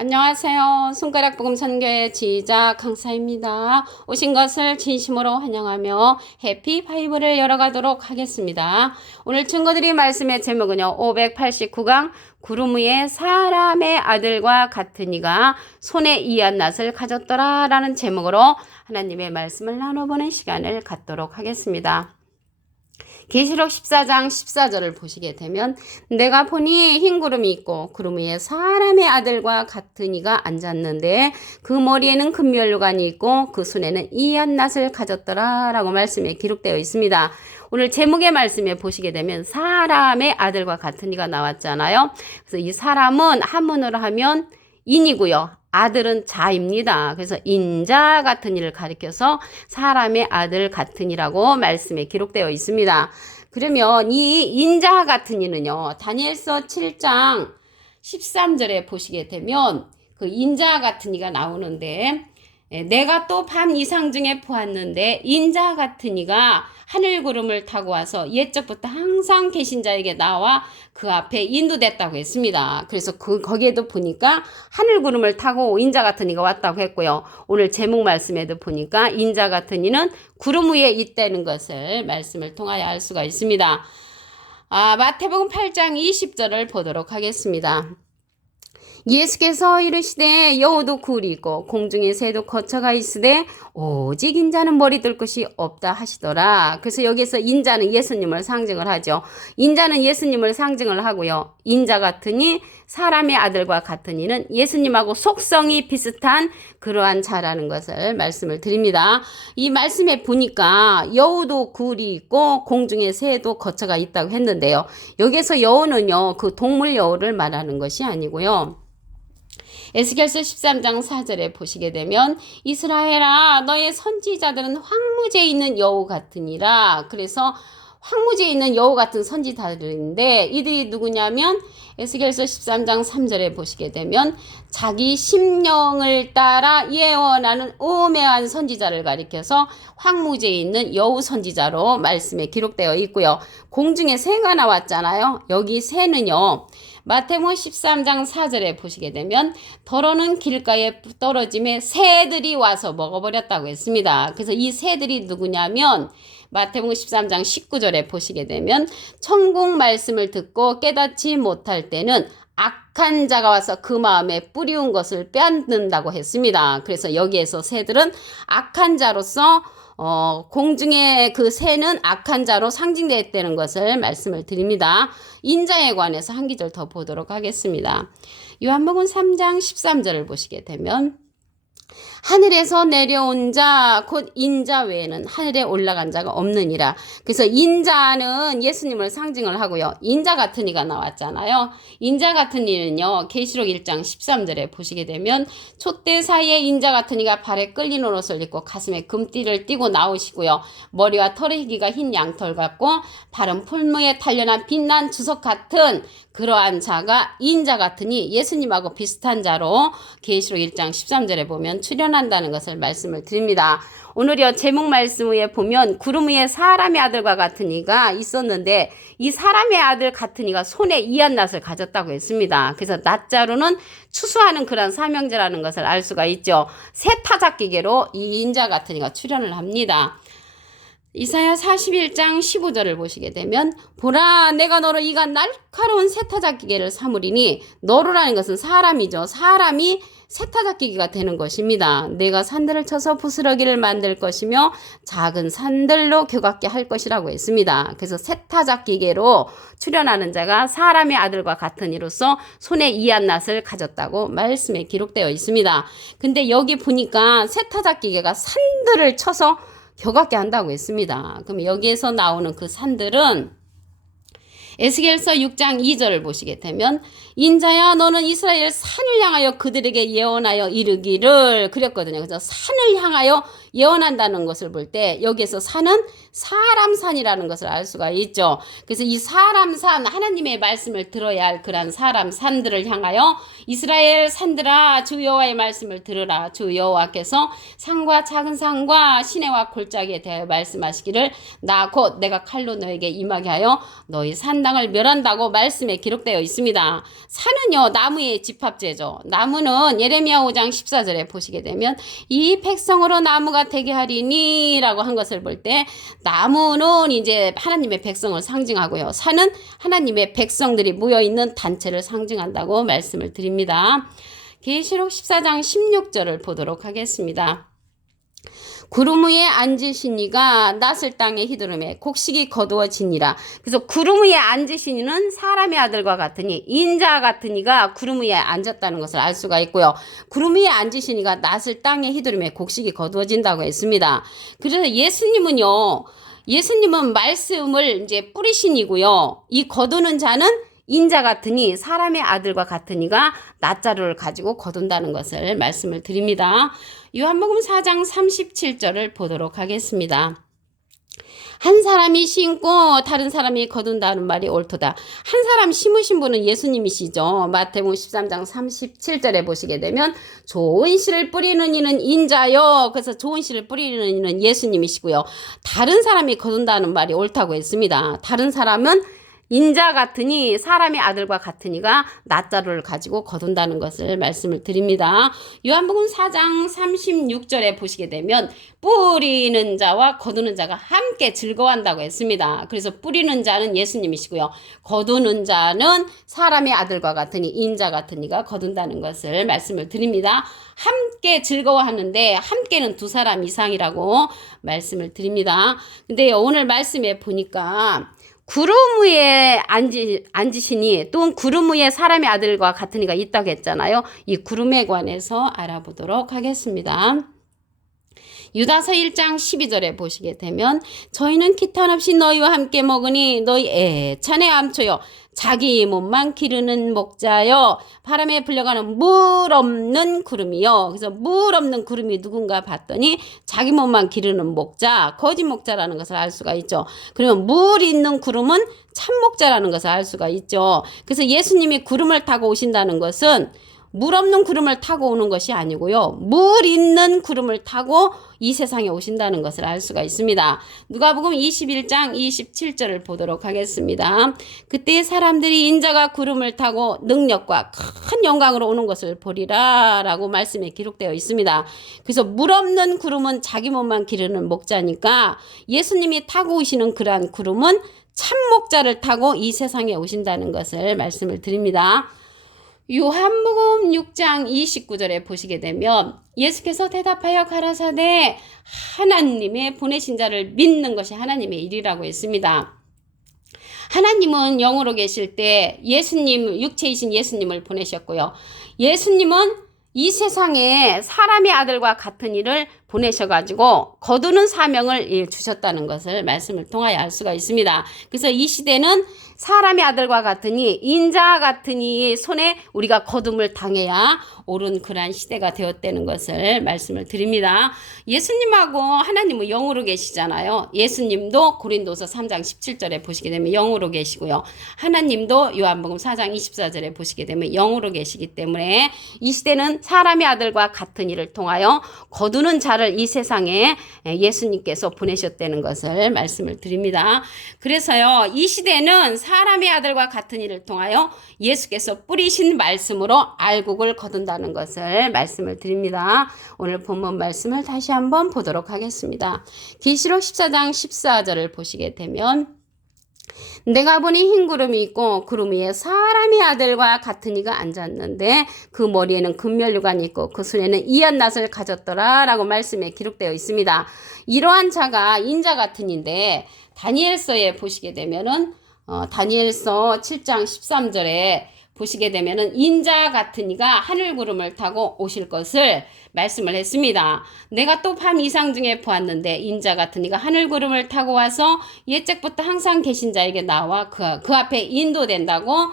안녕하세요. 손가락 복음 선교의 지휘자 강사입니다. 오신 것을 진심으로 환영하며 해피 바이블을 열어가도록 하겠습니다. 오늘 친구들이 말씀의 제목은요. 589강 구름 위에 사람의 아들과 같은 이가 손에 이한 낫을 가졌더라 라는 제목으로 하나님의 말씀을 나눠보는 시간을 갖도록 하겠습니다. 계시록 14장 14절을 보시게 되면 내가 보니 흰 구름이 있고 구름 위에 사람의 아들과 같은 이가 앉았는데 그 머리에는 금면류관이 있고 그 손에는 이한 낫을 가졌더라 라고 말씀에 기록되어 있습니다. 오늘 제목의 말씀에 보시게 되면 사람의 아들과 같은 이가 나왔잖아요. 그래서 이 사람은 한문으로 하면 인이고요. 아들은 자입니다. 그래서 인자 같은 이를 가리켜서 사람의 아들 같은 이라고 말씀에 기록되어 있습니다. 그러면 이 인자 같은 이는요. 다니엘서 7장 13절에 보시게 되면 그 인자 같은 이가 나오는데 내가 또 밤 이상 중에 보았는데 인자 같은 이가 하늘 구름을 타고 와서 옛적부터 항상 계신 자에게 나와 그 앞에 인도됐다고 했습니다. 그래서 거기에도 보니까 하늘 구름을 타고 인자 같은 이가 왔다고 했고요. 오늘 제목 말씀에도 보니까 인자 같은 이는 구름 위에 있다는 것을 말씀을 통하여 알 수가 있습니다. 마태복음 8장 20절을 보도록 하겠습니다. 예수께서 이르시되 여우도 굴이 있고 공중에 새도 거처가 있으되 오직 인자는 머리 들 것이 없다 하시더라. 그래서 여기서 인자는 예수님을 상징을 하죠. 인자는 예수님을 상징을 하고요. 인자 같으니 사람의 아들과 같으니는 예수님하고 속성이 비슷한 그러한 자라는 것을 말씀을 드립니다. 이 말씀에 보니까 여우도 굴이 있고 공중에 새도 거처가 있다고 했는데요. 여기서 여우는요, 그 동물 여우를 말하는 것이 아니고요. 에스겔서 13장 4절에 보시게 되면 이스라엘아 너의 선지자들은 황무지에 있는 여우 같으니라. 그래서 황무지에 있는 여우 같은 선지자들인데 이들이 누구냐면 에스겔서 13장 3절에 보시게 되면 자기 심령을 따라 예언하는 오매한 선지자를 가리켜서 황무지에 있는 여우 선지자로 말씀에 기록되어 있고요. 공중에 새가 나왔잖아요. 여기 새는요. 마태복음 13장 4절에 보시게 되면 더러는 길가에 떨어짐에 새들이 와서 먹어버렸다고 했습니다. 그래서 이 새들이 누구냐면 마태복음 13장 19절에 보시게 되면 천국 말씀을 듣고 깨닫지 못할 때는 악한 자가 와서 그 마음에 뿌리운 것을 빼앗는다고 했습니다. 그래서 여기에서 새들은 악한 자로서 공중의 그 새는 악한 자로 상징되었다는 것을 말씀을 드립니다. 인자에 관해서 한 기절 더 보도록 하겠습니다. 요한복음 3장 13절을 보시게 되면 하늘에서 내려온 자 곧 인자 외에는 하늘에 올라간 자가 없느니라. 그래서 인자는 예수님을 상징을 하고요. 인자 같은 이가 나왔잖아요. 인자 같은 이는요. 계시록 1장 13절에 보시게 되면 촛대 사이에 인자 같은 이가 발에 끌리는 옷을 입고 가슴에 금띠를 띠고 나오시고요. 머리와 털의 희기가 흰 양털 같고 발은 풀무에 탄련한 빛난 주석 같은 그러한 자가 인자 같으니 예수님하고 비슷한 자로 계시록 1장 13절에 보면 출현한다는 것을 말씀을 드립니다. 오늘요 제목 말씀 위에 보면 구름 위에 사람의 아들과 같은 이가 있었는데 이 사람의 아들 같은 이가 손에 이한 낫을 가졌다고 했습니다. 그래서 낫자로는 추수하는 그런 사명자라는 것을 알 수가 있죠. 새 타작기계로 이 인자 같은 이가 출현을 합니다. 이사야 41장 15절을 보시게 되면 보라 내가 너로 이가 날카로운 세타작기계를 삼으리니 너로라는 것은 사람이죠. 사람이 세타작기계가 되는 것입니다. 내가 산들을 쳐서 부스러기를 만들 것이며 작은 산들로 교각게 할 것이라고 했습니다. 그래서 세타작기계로 출현하는 자가 사람의 아들과 같은 이로서 손에 이한 낫을 가졌다고 말씀에 기록되어 있습니다. 근데 여기 보니까 세타작기계가 산들을 쳐서 겨같게 한다고 했습니다. 그럼 여기에서 나오는 그 산들은 에스겔서 6장 2절을 보시게 되면 인자야 너는 이스라엘 산을 향하여 그들에게 예언하여 이르기를 그랬거든요. 그래서 산을 향하여 예언한다는 것을 볼 때 여기에서 산은 사람 산이라는 것을 알 수가 있죠. 그래서 이 사람 산 하나님의 말씀을 들어야 할 그런 사람 산들을 향하여 이스라엘 산들아 주 여호와의 말씀을 들으라. 주 여호와께서 산과 작은 산과 시내와 골짜기에 대하여 말씀하시기를 나 곧 내가 칼로 너에게 임하게 하여 너희 산당을 멸한다고 말씀에 기록되어 있습니다. 산은요 나무의 집합제죠. 나무는 예레미야 5장 14절에 보시게 되면 이 백성으로 나무가 되게 하리니 라고 한 것을 볼 때 나무는 이제 하나님의 백성을 상징하고요. 산은 하나님의 백성들이 모여있는 단체를 상징한다고 말씀을 드립니다. 계시록 14장 16절을 보도록 하겠습니다. 구름 위에 앉으시니가 낯을 땅에 휘두르매 곡식이 거두어지니라. 그래서 구름 위에 앉으시니는 사람의 아들과 같으니 인자 같으니가 구름 위에 앉았다는 것을 알 수가 있고요. 구름 위에 앉으시니가 낯을 땅에 휘두르매 곡식이 거두어진다고 했습니다. 그래서 예수님은 말씀을 이제 뿌리신이고요. 이 거두는 자는 인자 같으니 사람의 아들과 같으니가 낫자루를 가지고 거둔다는 것을 말씀을 드립니다. 요한복음 4장 37절을 보도록 하겠습니다. 한 사람이 심고 다른 사람이 거둔다는 말이 옳도다. 한 사람 심으신 분은 예수님이시죠. 마태복음 13장 37절에 보시게 되면 좋은 씨를 뿌리는 이는 인자요. 그래서 좋은 씨를 뿌리는 이는 예수님이시고요. 다른 사람이 거둔다는 말이 옳다고 했습니다. 다른 사람은 인자 같으니 사람의 아들과 같으니가 낫자루를 가지고 거둔다는 것을 말씀을 드립니다. 요한복음 4장 36절에 보시게 되면 뿌리는 자와 거두는 자가 함께 즐거워한다고 했습니다. 그래서 뿌리는 자는 예수님이시고요. 거두는 자는 사람의 아들과 같으니 인자 같으니가 거둔다는 것을 말씀을 드립니다. 함께 즐거워하는데 함께는 두 사람 이상이라고 말씀을 드립니다. 근데 오늘 말씀에 보니까 구름 위에 앉으시니 또 구름 위에 사람의 아들과 같은 이가 있다고 했잖아요. 이 구름에 관해서 알아보도록 하겠습니다. 유다서 1장 12절에 보시게 되면 저희는 기탄 없이 너희와 함께 먹으니 너희 애찬의 암초요 자기 몸만 기르는 목자요 바람에 불려가는 물 없는 구름이요. 그래서 물 없는 구름이 누군가 봤더니 자기 몸만 기르는 목자, 거짓 목자라는 것을 알 수가 있죠. 그러면 물 있는 구름은 참 목자라는 것을 알 수가 있죠. 그래서 예수님이 구름을 타고 오신다는 것은 물 없는 구름을 타고 오는 것이 아니고요. 물 있는 구름을 타고 이 세상에 오신다는 것을 알 수가 있습니다. 누가복음 21장 27절을 보도록 하겠습니다. 그때 사람들이 인자가 구름을 타고 능력과 큰 영광으로 오는 것을 보리라 라고 말씀에 기록되어 있습니다. 그래서 물 없는 구름은 자기 몸만 기르는 목자니까 예수님이 타고 오시는 그러한 구름은 참 목자를 타고 이 세상에 오신다는 것을 말씀을 드립니다. 요한복음 6장 29절에 보시게 되면 예수께서 대답하여 가라사대 하나님의 보내신 자를 믿는 것이 하나님의 일이라고 했습니다. 하나님은 영으로 계실 때 예수님, 육체이신 예수님을 보내셨고요. 예수님은 이 세상에 사람의 아들과 같은 이를 보내셔가지고 거두는 사명을 주셨다는 것을 말씀을 통하여 알 수가 있습니다. 그래서 이 시대는 사람의 아들과 같으니 인자 같으니 손에 우리가 거둠을 당해야 옳은 그러한 시대가 되었다는 것을 말씀을 드립니다. 예수님하고 하나님은 영으로 계시잖아요. 예수님도 고린도서 3장 17절에 보시게 되면 영으로 계시고요. 하나님도 요한복음 4장 24절에 보시게 되면 영으로 계시기 때문에 이 시대는 사람의 아들과 같은 일을 통하여 거두는 자를 이 세상에 예수님께서 보내셨다는 것을 말씀을 드립니다. 그래서요, 이 시대는 사람의 아들과 같은 일을 통하여 예수께서 뿌리신 말씀으로 알곡을 거둔다는 것을 말씀을 드립니다. 오늘 본문 말씀을 다시 한번 보도록 하겠습니다. 계시록 14장 14절을 보시게 되면 내가 보니 흰 구름이 있고 구름 위에 사람의 아들과 같은 이가 앉았는데 그 머리에는 금면류관이 있고 그 손에는 이한낫을 가졌더라 라고 말씀에 기록되어 있습니다. 이러한 자가 인자 같은 이인데 다니엘서에 보시게 되면은 다니엘서 7장 13절에 보시게 되면은 인자 같은 이가 하늘 구름을 타고 오실 것을 말씀을 했습니다. 내가 또 밤 이상 중에 보았는데 인자 같은 이가 하늘 구름을 타고 와서 옛적부터 항상 계신 자에게 나와 그 앞에 인도된다고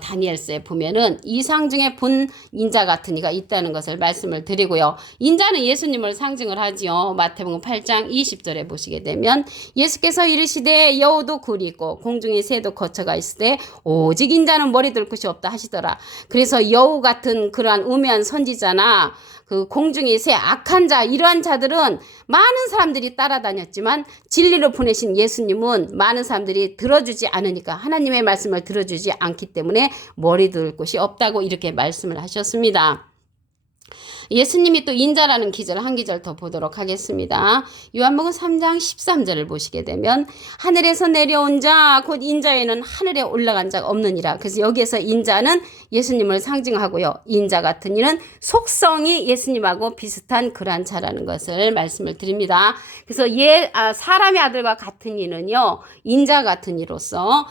다니엘서에 보면은 이상 중에 본 인자 같은 이가 있다는 것을 말씀을 드리고요. 인자는 예수님을 상징을 하지요. 마태복음 8장 20절에 보시게 되면 예수께서 이르시되 여우도 굴이 있고 공중에 새도 거처가 있으되 오직 인자는 머리 둘 곳이 없다 하시더라. 그래서 여우 같은 그러한 우매한 선지자나 그 공중의 새 악한 자 이러한 자들은 많은 사람들이 따라다녔지만 진리로 보내신 예수님은 많은 사람들이 들어주지 않으니까 하나님의 말씀을 들어주지 않기 때문에 머리 둘 곳이 없다고 이렇게 말씀을 하셨습니다. 예수님이 또 인자라는 기절을 한 기절 더 보도록 하겠습니다. 요한복음 3장 13절을 보시게 되면 하늘에서 내려온 자 곧 인자에는 하늘에 올라간 자가 없느니라. 그래서 여기에서 인자는 예수님을 상징하고요. 인자 같은 이는 속성이 예수님하고 비슷한 그러한 자라는 것을 말씀을 드립니다. 그래서 사람의 아들과 같은 이는요. 인자 같은 이로서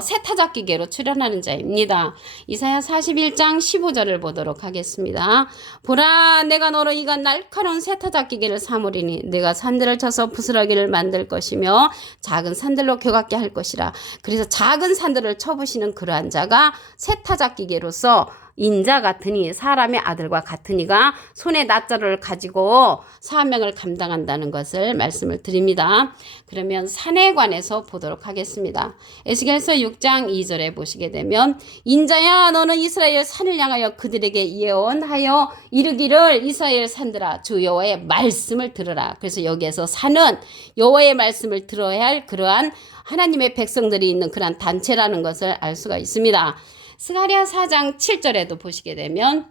세타잡기계로 출현하는 자입니다. 이사야 41장 15절을 보도록 하겠습니다. 보라 내가 너로 이가 날카로운 세타잡기계를 삼으리니 내가 산들을 쳐서 부스러기를 만들 것이며 작은 산들로 교같게 할 것이라. 그래서 작은 산들을 쳐부시는 그러한 자가 세타잡기계로서 인자 같으니 사람의 아들과 같으니가 손에 낫자루를 가지고 사명을 감당한다는 것을 말씀을 드립니다. 그러면 산에 관해서 보도록 하겠습니다. 에스겔서 6장 2절에 보시게 되면 인자야 너는 이스라엘 산을 향하여 그들에게 예언하여 이르기를 이스라엘 산들아 주 여호와의 말씀을 들으라. 그래서 여기에서 산은 여호와의 말씀을 들어야 할 그러한 하나님의 백성들이 있는 그러한 단체라는 것을 알 수가 있습니다. 스가랴 4장 7절에도 보시게 되면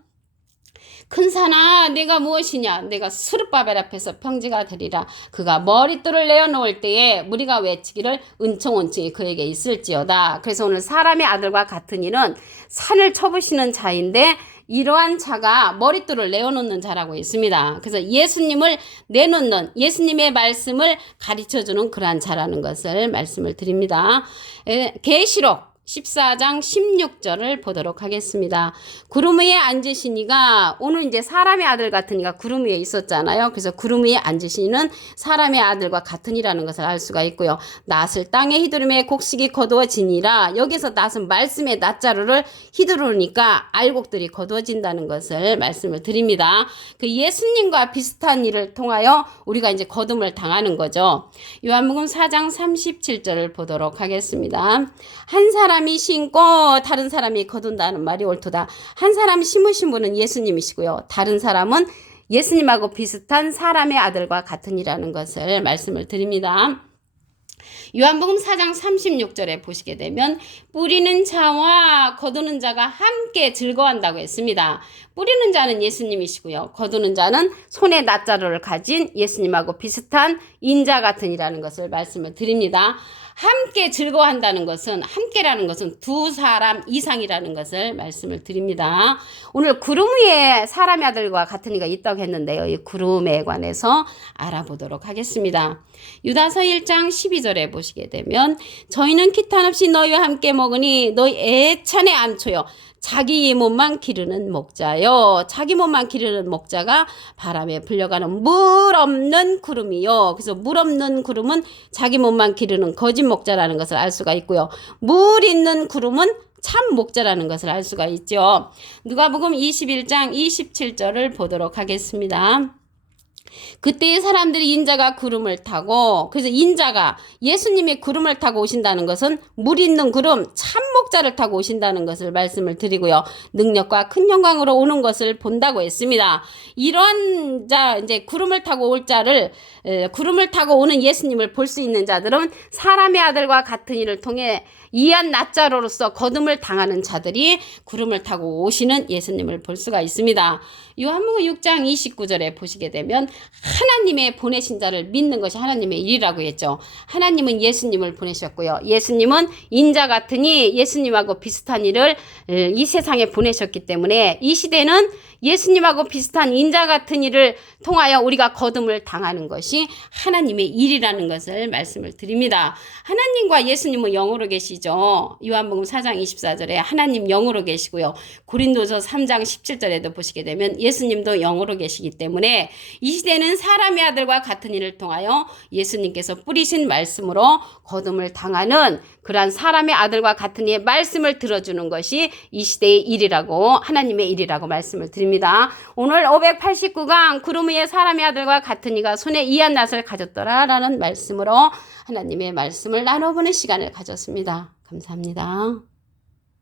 큰 산아 내가 무엇이냐 내가 스룹바벨 앞에서 평지가 되리라. 그가 머릿돌을 내어놓을 때에 무리가 외치기를 은총은총이 그에게 있을지어다. 그래서 오늘 사람의 아들과 같은 이는 산을 쳐부시는 자인데 이러한 자가 머릿돌을 내어놓는 자라고 있습니다. 그래서 예수님을 내놓는 예수님의 말씀을 가르쳐주는 그러한 자라는 것을 말씀을 드립니다. 계시록 14장 16절을 보도록 하겠습니다. 구름 위에 앉으시니가 오늘 이제 사람의 아들 같으니가 구름 위에 있었잖아요. 그래서 구름 위에 앉으시는 사람의 아들과 같으니라는 것을 알 수가 있고요. 낫을 땅에 휘두르매 곡식이 거두어지니라. 여기서 낫은 말씀의 낫자루를 휘두르니까 알곡들이 거두어진다는 것을 말씀을 드립니다. 그 예수님과 비슷한 일을 통하여 우리가 이제 거둠을 당하는 거죠. 요한복음 4장 37절을 보도록 하겠습니다. 한 사람이 심고 다른 사람이 거둔다는 말이 옳도다. 한 사람 심으신 분은 예수님이시고요. 다른 사람은 예수님하고 비슷한 사람의 아들과 같은 이라는 것을 말씀을 드립니다. 요한복음 4장 36절에 보시게 되면 뿌리는 자와 거두는 자가 함께 즐거워한다고 했습니다. 뿌리는 자는 예수님이시고요. 거두는 자는 손에 낫자루를 가진 예수님하고 비슷한 인자 같은 이라는 것을 말씀을 드립니다. 함께 즐거워한다는 것은 함께라는 것은 두 사람 이상이라는 것을 말씀을 드립니다. 오늘 구름 위에 사람의 아들과 같은 이가 있다고 했는데요. 이 구름에 관해서 알아보도록 하겠습니다. 유다서 1장 12절에 보시게 되면 저희는 기탄 없이 너희와 함께 먹으니 너희 애찬의 안초요. 자기 몸만 기르는 목자요. 자기 몸만 기르는 목자가 바람에 불려가는 물 없는 구름이요. 그래서 물 없는 구름은 자기 몸만 기르는 거짓 목자라는 것을 알 수가 있고요. 물 있는 구름은 참 목자라는 것을 알 수가 있죠. 누가복음 21장 27절을 보도록 하겠습니다. 그때 사람들이 인자가 구름을 타고 그래서 인자가 예수님이 구름을 타고 오신다는 것은 물 있는 구름 참 목자를 타고 오신다는 것을 말씀을 드리고요. 능력과 큰 영광으로 오는 것을 본다고 했습니다. 이런 자 이제 구름을 타고 올 자를 구름을 타고 오는 예수님을 볼 수 있는 자들은 사람의 아들과 같은 이를 통해 이한 낫자로로서 거둠을 당하는 자들이 구름을 타고 오시는 예수님을 볼 수가 있습니다. 요한복음 6장 29절에 보시게 되면 하나님의 보내신 자를 믿는 것이 하나님의 일이라고 했죠. 하나님은 예수님을 보내셨고요. 예수님은 인자 같으니 예수님하고 비슷한 일을 이 세상에 보내셨기 때문에 이 시대는 예수님하고 비슷한 인자 같은 일을 통하여 우리가 거둠을 당하는 것이 하나님의 일이라는 것을 말씀을 드립니다. 하나님과 예수님은 영으로 계시죠. 요한복음 4장 24절에 하나님 영으로 계시고요. 고린도서 3장 17절에도 보시게 되면 예수님도 영으로 계시기 때문에 이 시대는 사람의 아들과 같은 일을 통하여 예수님께서 뿌리신 말씀으로 거둠을 당하는 그러한 사람의 아들과 같은 이의 말씀을 들어주는 것이 이 시대의 일이라고 하나님의 일이라고 말씀을 드립니다. 오늘 589강 구름 위에 사람의 아들과 같은 이가 손에 이한 낫을 가졌더라 라는 말씀으로 하나님의 말씀을 나눠보는 시간을 가졌습니다. 감사합니다.